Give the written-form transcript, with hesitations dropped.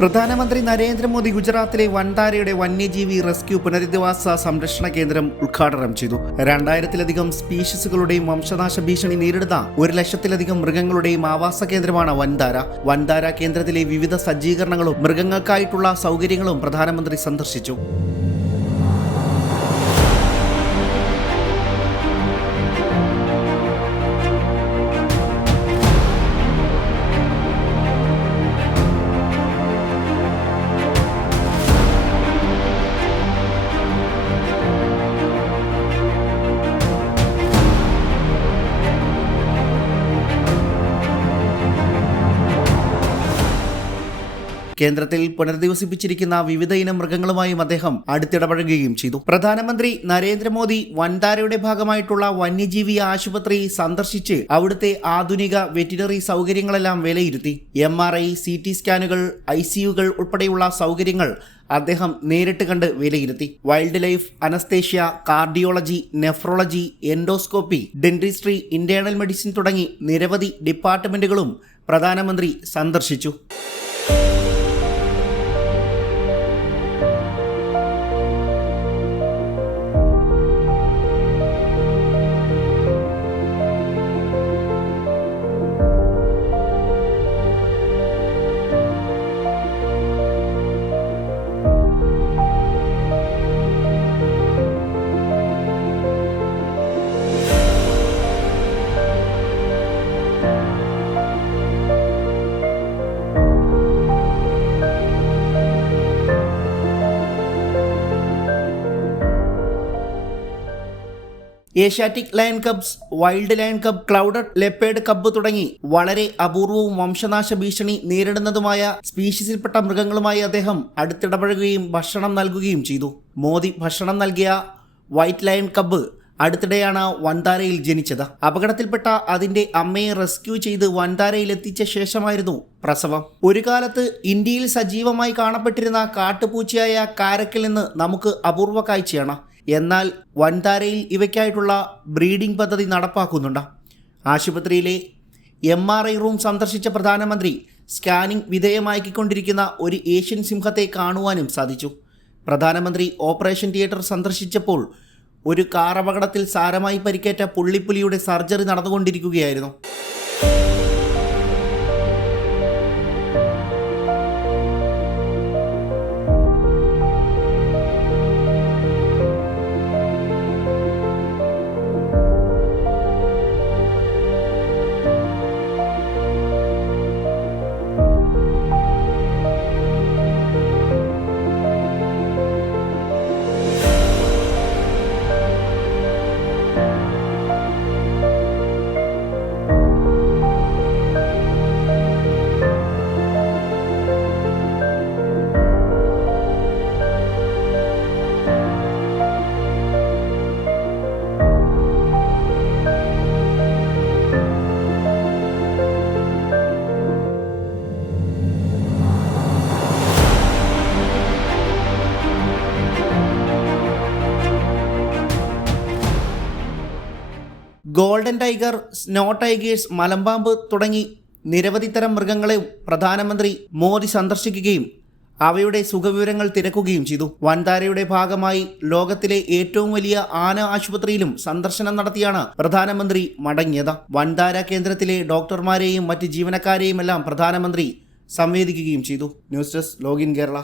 പ്രധാനമന്ത്രി നരേന്ദ്രമോദി ഗുജറാത്തിലെ വൻതാരയുടെ വന്യജീവി റെസ്ക്യൂ പുനരധിവാസ സംരക്ഷണ കേന്ദ്രം ഉദ്ഘാടനം ചെയ്തു. 2000-ലധികം സ്പീഷീസുകളുടെയും വംശനാശ ഭീഷണി നേരിടുന്ന 1,00,000-ലധികം മൃഗങ്ങളുടെയും ആവാസ കേന്ദ്രമാണ് വൻതാര. വൻതാര കേന്ദ്രത്തിലെ വിവിധ സജ്ജീകരണങ്ങളും മൃഗങ്ങൾക്കായിട്ടുള്ള സൗകര്യങ്ങളും പ്രധാനമന്ത്രി സന്ദർശിച്ചു. കേന്ദ്രത്തിൽ പുനരധിവസിപ്പിച്ചിരിക്കുന്ന വിവിധ ഇനം മൃഗങ്ങളുമായും അദ്ദേഹം അടുത്തിടപഴകുകയും ചെയ്തു. പ്രധാനമന്ത്രി നരേന്ദ്രമോദി വൻതാരയുടെ ഭാഗമായിട്ടുള്ള വന്യജീവി ആശുപത്രി സന്ദർശിച്ച് അവിടുത്തെ ആധുനിക വെറ്റിനറി സൗകര്യങ്ങളെല്ലാം വിലയിരുത്തി. MRI, CT സ്കാനുകൾ, ICUകൾ ഉൾപ്പെടെയുള്ള സൗകര്യങ്ങൾ അദ്ദേഹം നേരിട്ട് കണ്ട് വിലയിരുത്തി. Wildlife, anaesthesia, cardiology, nephrology, endoscopy, dentistry, internal medicine തുടങ്ങി നിരവധി ഡിപ്പാർട്ട്മെന്റുകളും പ്രധാനമന്ത്രി സന്ദർശിച്ചു. Asiatic lion cubs, wild lion cub, clouded leopard cub തുടങ്ങി വളരെ അപൂർവവും വംശനാശ ഭീഷണി നേരിടുന്നതുമായ സ്പീഷീസിൽപ്പെട്ട മൃഗങ്ങളുമായി അദ്ദേഹം അടുത്തിടപഴകുകയും ഭക്ഷണം നൽകുകയും ചെയ്തു. മോദി ഭക്ഷണം നൽകിയ വൈറ്റ് ലയൺ കബ് അടുത്തിടെയാണ് വൻതാരയിൽ ജനിച്ചത്. അപകടത്തിൽപ്പെട്ട അതിന്റെ അമ്മയെ റെസ്ക്യൂ ചെയ്ത് വൻതാരയിൽ എത്തിച്ച ശേഷമായിരുന്നു പ്രസവം. ഒരു കാലത്ത് ഇന്ത്യയിൽ സജീവമായി കാണപ്പെട്ടിരുന്ന കാട്ടുപൂച്ചയായ കാരക്കിൽ നിന്ന് നമുക്ക് അപൂർവ കാഴ്ചയാണ്. എന്നാൽ വൻതാരയിൽ ഇവയ്ക്കായിട്ടുള്ള ബ്രീഡിംഗ് പദ്ധതി നടപ്പാക്കുന്നുണ്ട്. ആശുപത്രിയിലെ MRI റൂം സന്ദർശിച്ച പ്രധാനമന്ത്രി സ്കാനിംഗ് വിധേയമാക്കിക്കൊണ്ടിരിക്കുന്ന ഒരു ഏഷ്യൻ സിംഹത്തെ കാണുവാനും സാധിച്ചു. പ്രധാനമന്ത്രി ഓപ്പറേഷൻ തിയേറ്റർ സന്ദർശിച്ചപ്പോൾ ഒരു കാർ അപകടത്തിൽ സാരമായി പരിക്കേറ്റ പുള്ളിപ്പുലിയുടെ സർജറി നടന്നുകൊണ്ടിരിക്കുകയായിരുന്നു. ഗോൾഡൻ ടൈഗർ, സ്നോ ടൈഗേഴ്സ്, മലമ്പാമ്പ് തുടങ്ങി നിരവധി തരം മൃഗങ്ങളെ പ്രധാനമന്ത്രി മോദി സന്ദർശിക്കുകയും അവയുടെ സുഖവിവരങ്ങൾ തിരക്കുകയും ചെയ്തു. വൻതാരയുടെ ഭാഗമായി ലോകത്തിലെ ഏറ്റവും വലിയ ആന ആശുപത്രിയിലും സന്ദർശനം നടത്തിയാണ് പ്രധാനമന്ത്രി മടങ്ങിയത്. വൻതാര കേന്ദ്രത്തിലെ ഡോക്ടർമാരെയും മറ്റ് ജീവനക്കാരെയും എല്ലാം പ്രധാനമന്ത്രി സംവേദിക്കുകയും ചെയ്തു. News desk login Kerala.